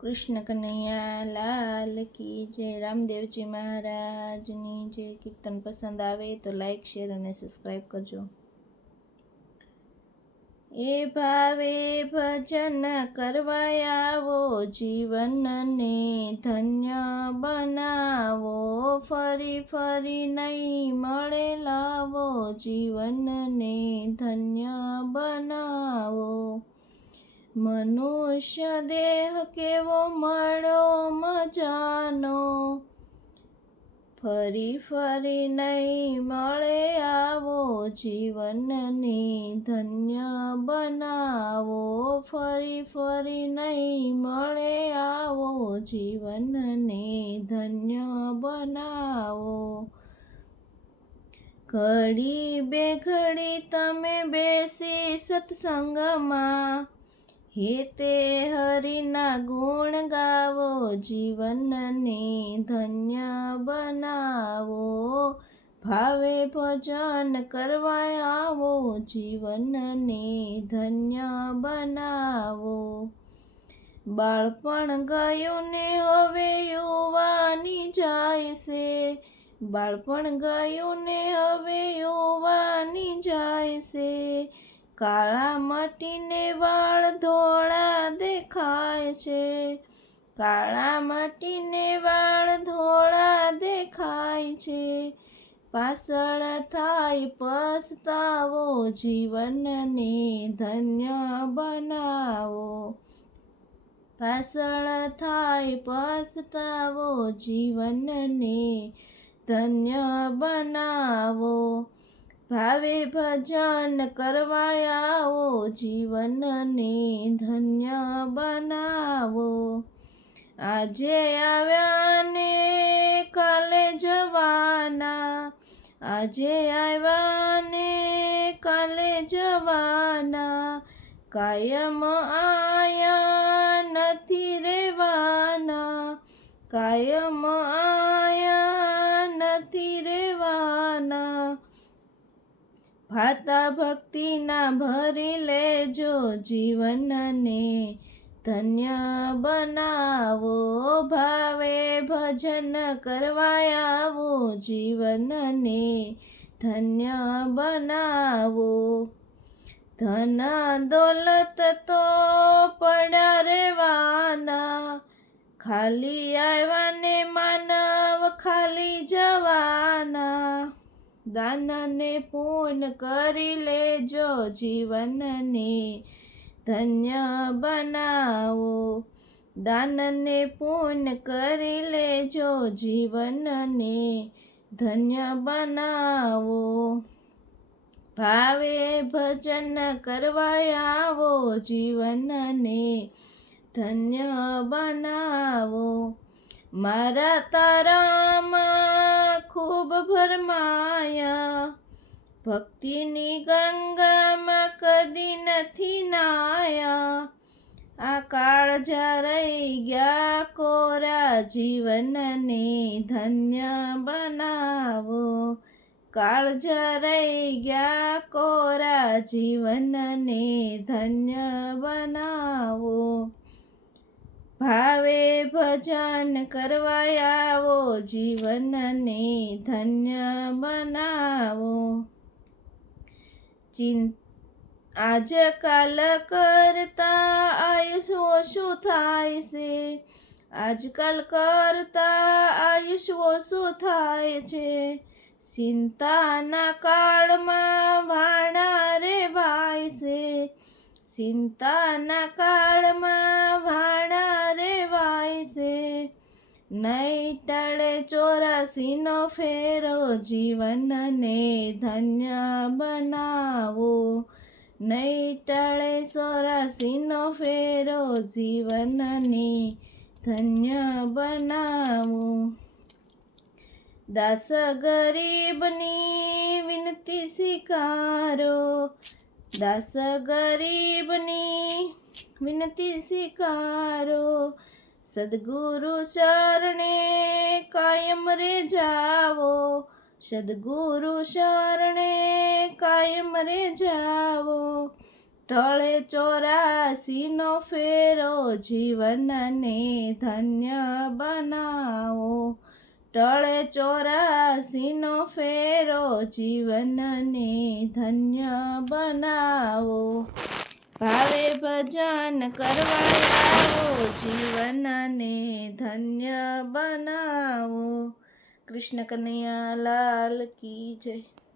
કૃષ્ણ કનૈયા લાલ કી જય. રામદેવજી મહારાજની જે. કીર્તન પસંદ આવે તો લાઈક શેર અને સબસ્ક્રાઈબ કરજો. એ ભાવે ભજન કરવા આવો, જીવનને ધન્ય બનાવો. ફરી ફરી નહીં મળે લાવો, જીવનને ધન્ય બનાવો. મનુષ્ય દેહ કેવો મળ્યો મજાનો, ફરી ફરી નહીં મળે આવો, જીવનને ધન્ય બનાવો. ફરી ફરી નહીં મળે આવો, જીવનને ધન્ય બનાવો. ઘડી બે ઘડી તમે બેસી સત્સંગમાં, હેતે હરિના ગુણ ગાવો, જીવનને ધન્ય બનાવો. ભાવે ભજન કરવા આવો, જીવનને ધન્ય બનાવો. બાળપણ ગયું ને હવે યુવાની જાય છે, બાળપણ ગયું ને હવે યુવાની જાય છે. કાળા મટીને વાળ ધોળા દેખાય છે, કાળા મટીને વાળ ધોળા દેખાય છે. પાછળ થાય પસ્તાવો, જીવનને ધન્ય બનાવો. પાછળ થાય પસ્તાવો, જીવનને ધન્ય બનાવો. ભાવે ભજન કરવા આવો, જીવનને ધન્ય બનાવો. આજે આવ્યા ને કાલે જવાના, આજે આવ્યા ને કાલે જવાના. કાયમ આયા નથી રહેવાના, કાયમ આયા નથી રહેવાના. ભાતા ભક્તિના ભરી લેજો, જીવનને ધન્ય બનાવો. ભાવે ભજન કરવા આવો, જીવનને ધન્ય બનાવો. ધન દોલત તો પડ્યા રહેવાના, ખાલી આવ્યા ને માનવ ખાલી જવાના. દાનને પૂન કરી લેજો, જીવનને ધન્ય બનાવો. દાનને પૂન કરી લેજો, જીવનને ધન્ય બનાવો. ભાવે ભજન કરવા આવો, જીવનને ધન્ય બનાવો. મારા તારામાં ખૂબ ભરમાયા, ભક્તિની ગંગામાં કદી નથી નાયા. આ કાળજા રહી ગયા કોરા, જીવનને ધન્ય બનાવો. કાળજા રહી ગયા કોરા, જીવનને ધન્ય બનાવો. ભાવે ભજન કરવા આવો, જીવનને ધન્ય બનાવો. આજકાલ કરતા આયુષ ઓછું થાય છે, આજકાલ કરતા આયુષ ઓછું થાય છે. ચિંતાના કાળમાં ભાણા રેવાય છે, ચિંતાના કાળમાં ભાણા રેવાય છે. નહીં ટળે 84નો ફેરો, જીવનને ધન્ય બનાવો. નહીં ટળે 84નો ફેરો, જીવનને ધન્ય બનાવો. દાસ ગરીબની વિનતી સ્વીકારો, દાસ ગરીબની વિનતી સ્વીકારો. સદગુરુ શરણે કાયમ રે જાવો, સદગુરુ શરણે કાયમ રે જાવો. ટળે 84નો ફેરો, જીવનને ધન્ય બનાવો. ટળે 84નો ફેરો, જીવનને ધન્ય બનાવો. ભાવે ભજન કરવા આવો, જીવનને ધન્ય બનાવો. કૃષ્ણ કનૈયા લાલ કી જય.